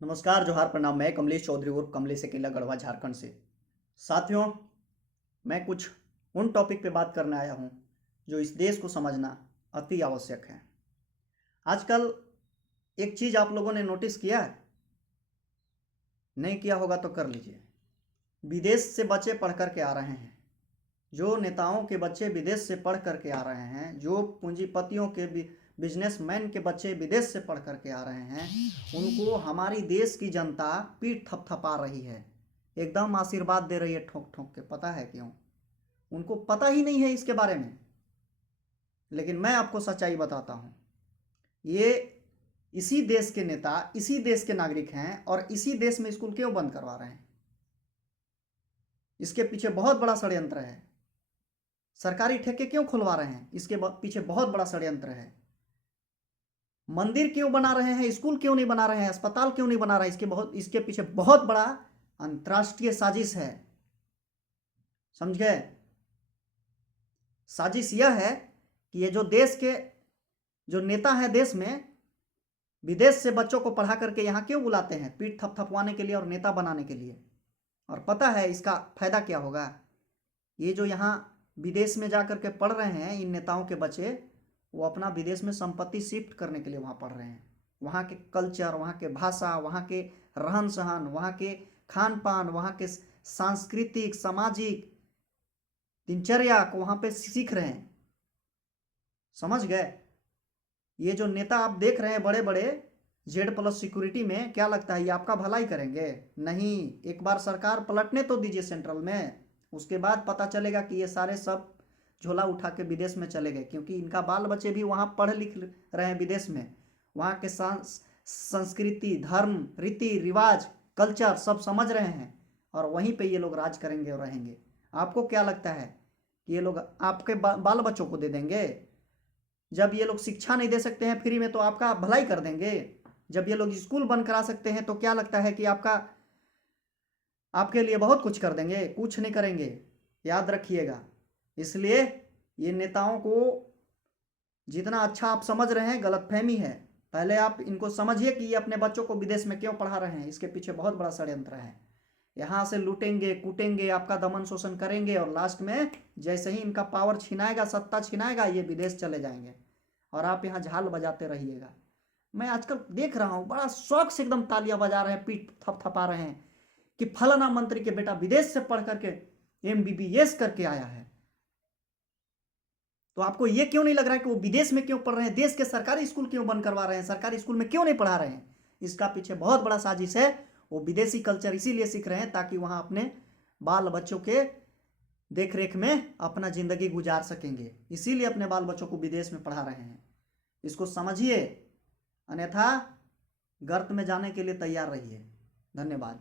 नमस्कार, जोहार, प्रणाम। मैं कमलेश चौधरी उर्फ कमलेश अकेला, गढ़वा, झारखंड से। साथियों, मैं कुछ उन टॉपिक पे बात करने आया हूँ जो इस देश को समझना अति आवश्यक है। आजकल एक चीज़ आप लोगों ने नोटिस किया है? नहीं किया होगा तो कर लीजिए। विदेश से बच्चे पढ़ कर के आ रहे हैं। जो नेताओं के बच्चे विदेश से पढ़ कर के आ रहे हैं, जो पूंजीपतियों के बिजनेसमैन के बच्चे विदेश से पढ़ कर के आ रहे हैं, उनको हमारी देश की जनता पीठ थपथपा रही है, एकदम आशीर्वाद दे रही है ठोक ठोक के। पता है क्यों? उनको पता ही नहीं है इसके बारे में। लेकिन मैं आपको सच्चाई बताता हूँ, ये इसी देश के नेता, इसी देश के नागरिक हैं और इसी देश में स्कूल क्यों बंद करवा रहे हैं? इसके पीछे बहुत बड़ा षड्यंत्र है। सरकारी ठेके क्यों खुलवा रहे हैं? इसके पीछे बहुत बड़ा षड्यंत्र है। मंदिर क्यों बना रहे हैं? स्कूल क्यों नहीं बना रहे हैं? अस्पताल क्यों नहीं बना रहे हैं? इसके पीछे बहुत बड़ा अंतर्राष्ट्रीय साजिश है। समझ गए? साजिश यह है कि ये जो देश के जो नेता है देश में, विदेश से बच्चों को पढ़ा करके यहाँ क्यों बुलाते हैं? पीठ थपथपवाने के लिए और नेता बनाने के लिए। और पता है इसका फायदा क्या होगा? ये जो यहाँ विदेश में जा करके पढ़ रहे हैं, इन नेताओं के बच्चे, वो अपना विदेश में संपत्ति शिफ्ट करने के लिए वहाँ पढ़ रहे हैं। वहाँ के कल्चर, वहाँ के भाषा, वहाँ के रहन सहन, वहाँ के खान पान, वहाँ के सांस्कृतिक सामाजिक दिनचर्या को वहाँ पे सीख रहे हैं। समझ गए? ये जो नेता आप देख रहे हैं बड़े बड़े Z+ सिक्योरिटी में, क्या लगता है ये आपका भलाई करेंगे? नहीं। एक बार सरकार पलटने तो दीजिए सेंट्रल में, उसके बाद पता चलेगा कि ये सारे सब झोला उठा के विदेश में चले गए। क्योंकि इनका बाल बच्चे भी वहाँ पढ़ लिख रहे हैं विदेश में। वहाँ के संस्कृति, धर्म, रीति रिवाज, कल्चर सब समझ रहे हैं और वहीं पे ये लोग राज करेंगे और रहेंगे। आपको क्या लगता है कि ये लोग आपके बाल बच्चों को दे देंगे? जब ये लोग शिक्षा नहीं दे सकते हैं फ्री में तो आपका भलाई कर देंगे। जब ये लोग स्कूल बंद करा सकते हैं तो क्या लगता है कि आपके लिए बहुत कुछ कर देंगे? कुछ नहीं करेंगे, याद रखिएगा। इसलिए ये नेताओं को जितना अच्छा आप समझ रहे हैं, गलतफहमी है। पहले आप इनको समझिए कि ये अपने बच्चों को विदेश में क्यों पढ़ा रहे हैं। इसके पीछे बहुत बड़ा षड्यंत्र है। यहाँ से लूटेंगे, कूटेंगे, आपका दमन शोषण करेंगे और लास्ट में जैसे ही इनका पावर छिनाएगा, सत्ता छिनाएगा, ये विदेश चले जाएंगे और आप यहाँ झाल बजाते रहिएगा। मैं आजकल देख रहा हूँ बड़ा शौक से एकदम तालियां बजा रहे हैं, पीठ थपथपा रहे हैं कि फलाना मंत्री के बेटा विदेश से पढ़ करके MBBS करके आया है। तो आपको ये क्यों नहीं लग रहा है कि वो विदेश में क्यों पढ़ रहे हैं? देश के सरकारी स्कूल क्यों बंद करवा रहे हैं? सरकारी स्कूल में क्यों नहीं पढ़ा रहे हैं? इसका पीछे बहुत बड़ा साजिश है। वो विदेशी कल्चर इसीलिए सीख रहे हैं ताकि वहां अपने बाल बच्चों के देख रेख में अपना जिंदगी गुजार सकेंगे। इसीलिए अपने बाल बच्चों को विदेश में पढ़ा रहे हैं। इसको समझिए, अन्यथा गर्त में जाने के लिए तैयार रहिए। धन्यवाद।